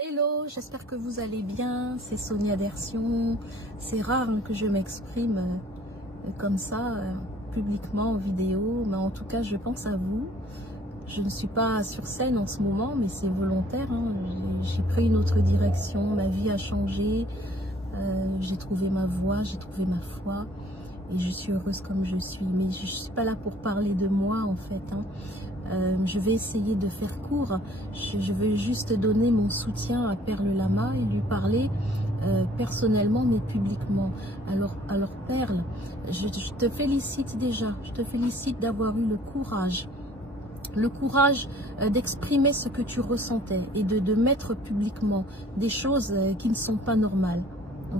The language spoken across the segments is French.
Hello, j'espère que vous allez bien, c'est Sonia Dersion. C'est rare que je m'exprime comme ça, publiquement en vidéo, mais en tout cas je pense à vous. Je ne suis pas sur scène en ce moment, mais c'est volontaire, hein. J'ai pris une autre direction, ma vie a changé, j'ai trouvé ma voie, j'ai trouvé ma foi, et je suis heureuse comme je suis. Mais je ne suis pas là pour parler de moi en fait, hein. Je vais essayer de faire court. Je veux juste donner mon soutien à Perle Lama et lui parler personnellement mais publiquement. Alors Perle, je te félicite déjà. Je te félicite d'avoir eu le courage d'exprimer ce que tu ressentais et de mettre publiquement des choses qui ne sont pas normales.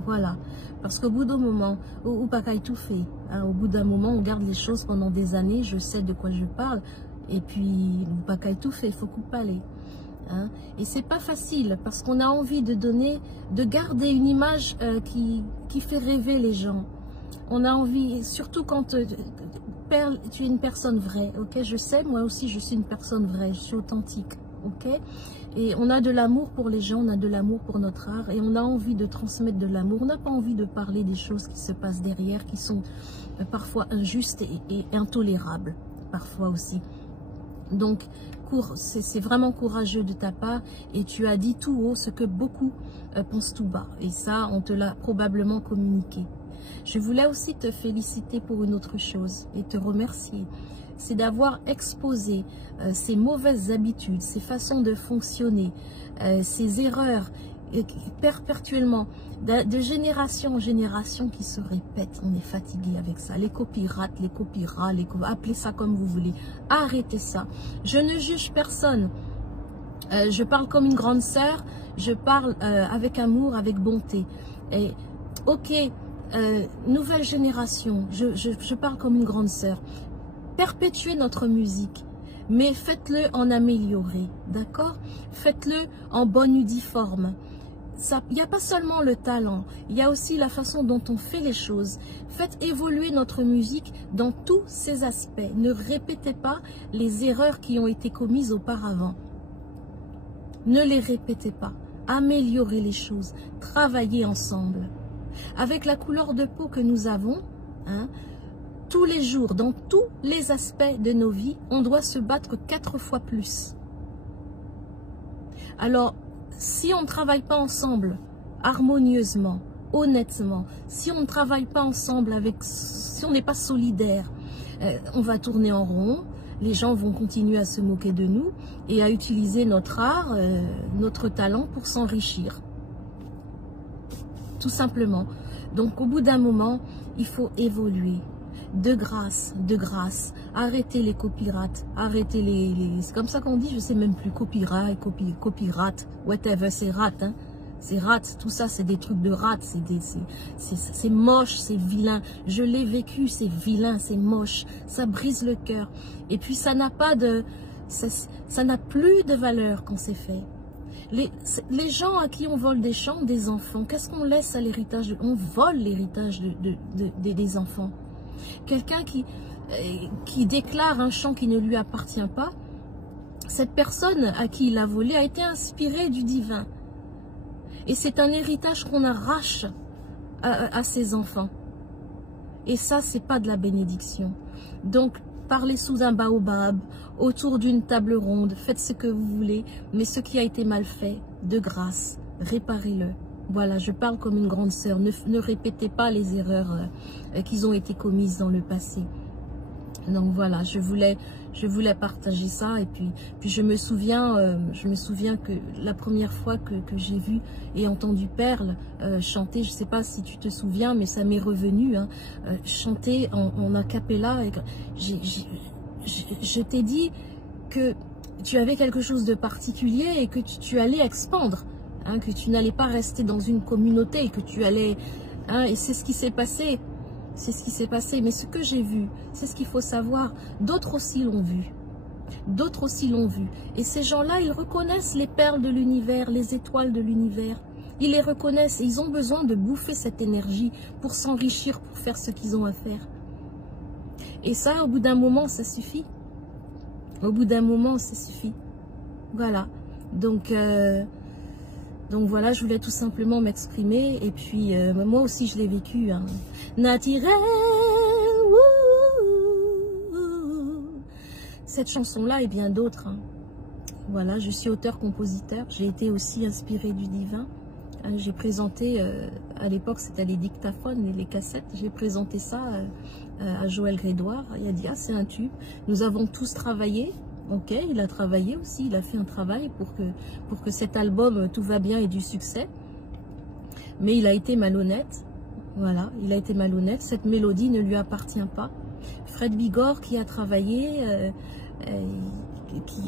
Voilà, parce qu'au bout d'un moment, ou pas qu'à tout fait, hein, au bout d'un moment, on garde les choses pendant des années. Je sais de quoi je parle. Et puis, pas qu'à tout fait, il faut couper aller. Hein. Et c'est pas facile parce qu'on a envie de donner, de garder une image qui fait rêver les gens. On a envie, surtout quand Perle, tu es une personne vraie, ok? Je sais, moi aussi, je suis une personne vraie, je suis authentique, ok? Et on a de l'amour pour les gens, on a de l'amour pour notre art et on a envie de transmettre de l'amour. On n'a pas envie de parler des choses qui se passent derrière, qui sont parfois injustes et intolérables, parfois aussi. Donc, c'est vraiment courageux de ta part et tu as dit tout haut ce que beaucoup pensent tout bas. Et ça, on te l'a probablement communiqué. Je voulais aussi te féliciter pour une autre chose et te remercier. C'est d'avoir exposé ces mauvaises habitudes, ces façons de fonctionner, ces erreurs perpétuellement, de génération en génération qui se répètent. On est fatigué avec ça. Les copyrights, appelez ça comme vous voulez. Arrêtez ça. Je ne juge personne. Je parle comme une grande sœur. Je parle avec amour, avec bonté. Et ok, nouvelle génération. Je parle comme une grande sœur. Perpétuez notre musique. Mais faites-le en amélioré. D'accord? Faites-le en bonne uniforme. Il n'y a pas seulement le talent, il y a aussi la façon dont on fait les choses. Faites évoluer notre musique dans tous ses aspects. Ne répétez pas les erreurs qui ont été commises auparavant. Ne les répétez pas. Améliorez les choses. Travaillez ensemble. Avec la couleur de peau que nous avons, hein, tous les jours, dans tous les aspects de nos vies, on doit se battre 4 fois plus. Alors, si on ne travaille pas ensemble, harmonieusement, honnêtement, si on ne travaille pas ensemble, si on n'est pas solidaire, on va tourner en rond, les gens vont continuer à se moquer de nous et à utiliser notre art, notre talent pour s'enrichir. Tout simplement. Donc au bout d'un moment, il faut évoluer. De grâce, arrêtez les copyrights, arrêtez c'est comme ça qu'on dit, je sais même plus, copyright, whatever, c'est rat, hein. C'est rat, tout ça c'est des trucs de rat, c'est moche, c'est vilain, je l'ai vécu, c'est vilain, c'est moche, ça brise le cœur, et puis ça n'a pas de, ça n'a plus de valeur quand c'est fait. Les gens à qui on vole des champs, des enfants, qu'est-ce qu'on laisse à l'héritage? On vole l'héritage des enfants. Quelqu'un qui déclare un chant qui ne lui appartient pas, cette personne à qui il a volé a été inspirée du divin. Et c'est un héritage qu'on arrache à ses enfants. Et ça, c'est pas de la bénédiction. Donc, parlez sous un baobab, autour d'une table ronde, faites ce que vous voulez, mais ce qui a été mal fait, de grâce, réparez-le. Voilà, je parle comme une grande sœur. Ne répétez pas les erreurs qui ont été commises dans le passé. Donc voilà, je voulais partager ça. Et puis je me souviens que la première fois que j'ai vu et entendu Perle chanter, je ne sais pas si tu te souviens, mais ça m'est revenu, hein, chanter en a cappella. Je t'ai dit que tu avais quelque chose de particulier et que tu allais expandre. Hein, que tu n'allais pas rester dans une communauté, que tu allais... Hein, et c'est ce qui s'est passé. C'est ce qui s'est passé. Mais ce que j'ai vu, c'est ce qu'il faut savoir. D'autres aussi l'ont vu. D'autres aussi l'ont vu. Et ces gens-là, ils reconnaissent les perles de l'univers, les étoiles de l'univers. Ils les reconnaissent et ils ont besoin de bouffer cette énergie pour s'enrichir, pour faire ce qu'ils ont à faire. Et ça, au bout d'un moment, ça suffit. Au bout d'un moment, ça suffit. Voilà. Donc... Donc voilà, je voulais tout simplement m'exprimer. Et puis, moi aussi, je l'ai vécu. Hein. Naturel. Cette chanson-là et bien d'autres. Hein. Voilà, je suis auteur-compositeur. J'ai été aussi inspirée du divin. J'ai présenté, à l'époque, c'était les dictaphones, les cassettes. J'ai présenté ça à Joël Grédoire. Il a dit, ah, c'est un tube. Nous avons tous travaillé. Ok, il a travaillé aussi, il a fait un travail pour que cet album Tout va bien ait du succès. Mais il a été malhonnête. Voilà, il a été malhonnête. Cette mélodie ne lui appartient pas. Fred Bigorre qui a travaillé,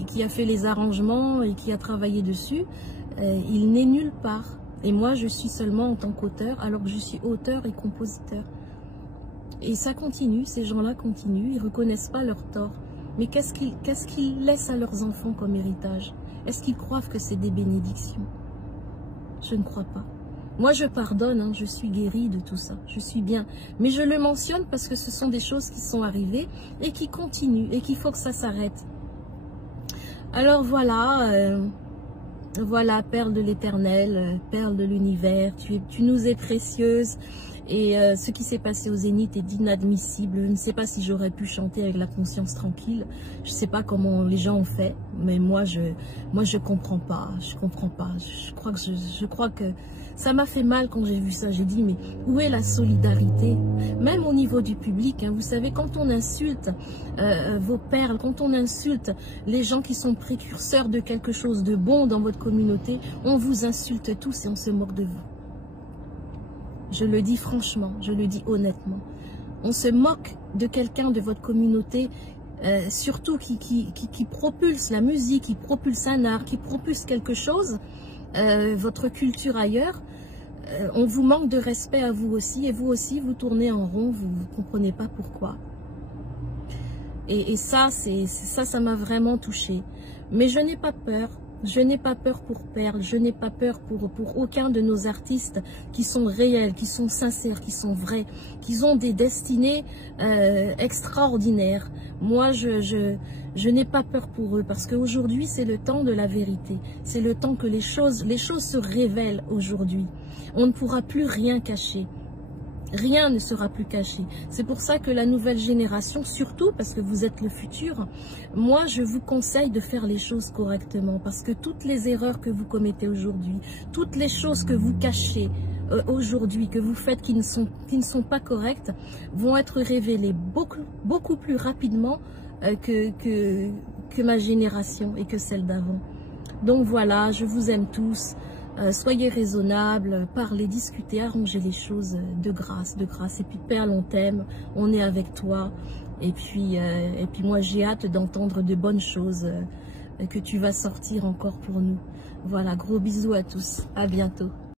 qui a fait les arrangements et qui a travaillé dessus, il n'est nulle part. Et moi, je suis seulement en tant qu'auteur, alors que je suis auteur et compositeur. Et ça continue, ces gens-là continuent, ils ne reconnaissent pas leur tort. Mais qu'est-ce qu'ils laissent à leurs enfants comme héritage? Est-ce qu'ils croient que c'est des bénédictions? Je ne crois pas. Moi, je pardonne, hein, je suis guérie de tout ça, je suis bien. Mais je le mentionne parce que ce sont des choses qui sont arrivées et qui continuent et qu'il faut que ça s'arrête. Alors voilà, voilà, perle de l'éternel, perle de l'univers, tu nous es précieuse. Et ce qui s'est passé au Zénith est inadmissible. Je ne sais pas si j'aurais pu chanter avec la conscience tranquille. Je ne sais pas comment les gens ont fait, mais moi je comprends pas. Je comprends pas. Je crois que ça m'a fait mal quand j'ai vu ça. J'ai dit mais où est la solidarité? Même au niveau du public, hein, vous savez, quand on insulte vos perles, quand on insulte les gens qui sont précurseurs de quelque chose de bon dans votre communauté, on vous insulte tous et on se moque de vous. Je le dis franchement, je le dis honnêtement. On se moque de quelqu'un de votre communauté, surtout qui propulse la musique, qui propulse un art, qui propulse quelque chose, votre culture ailleurs. On vous manque de respect à vous aussi, et vous aussi, vous tournez en rond, vous ne comprenez pas pourquoi. Et ça m'a vraiment touchée. Mais je n'ai pas peur. Je n'ai pas peur pour Perle, je n'ai pas peur pour aucun de nos artistes qui sont réels, qui sont sincères, qui sont vrais, qui ont des destinées extraordinaires. Moi, je n'ai pas peur pour eux parce qu'aujourd'hui, c'est le temps de la vérité. C'est le temps que les choses se révèlent aujourd'hui. On ne pourra plus rien cacher. Rien ne sera plus caché. C'est pour ça que la nouvelle génération, surtout parce que vous êtes le futur, moi je vous conseille de faire les choses correctement parce que toutes les erreurs que vous commettez aujourd'hui, toutes les choses que vous cachez aujourd'hui, que vous faites qui ne sont pas correctes, vont être révélées beaucoup plus rapidement que ma génération et que celle d'avant. Donc voilà, je vous aime tous. Soyez raisonnables, parlez, discutez, arrangez les choses de grâce. Et puis Perle, on t'aime, on est avec toi. Et puis moi, j'ai hâte d'entendre de bonnes choses que tu vas sortir encore pour nous. Voilà, gros bisous à tous, à bientôt.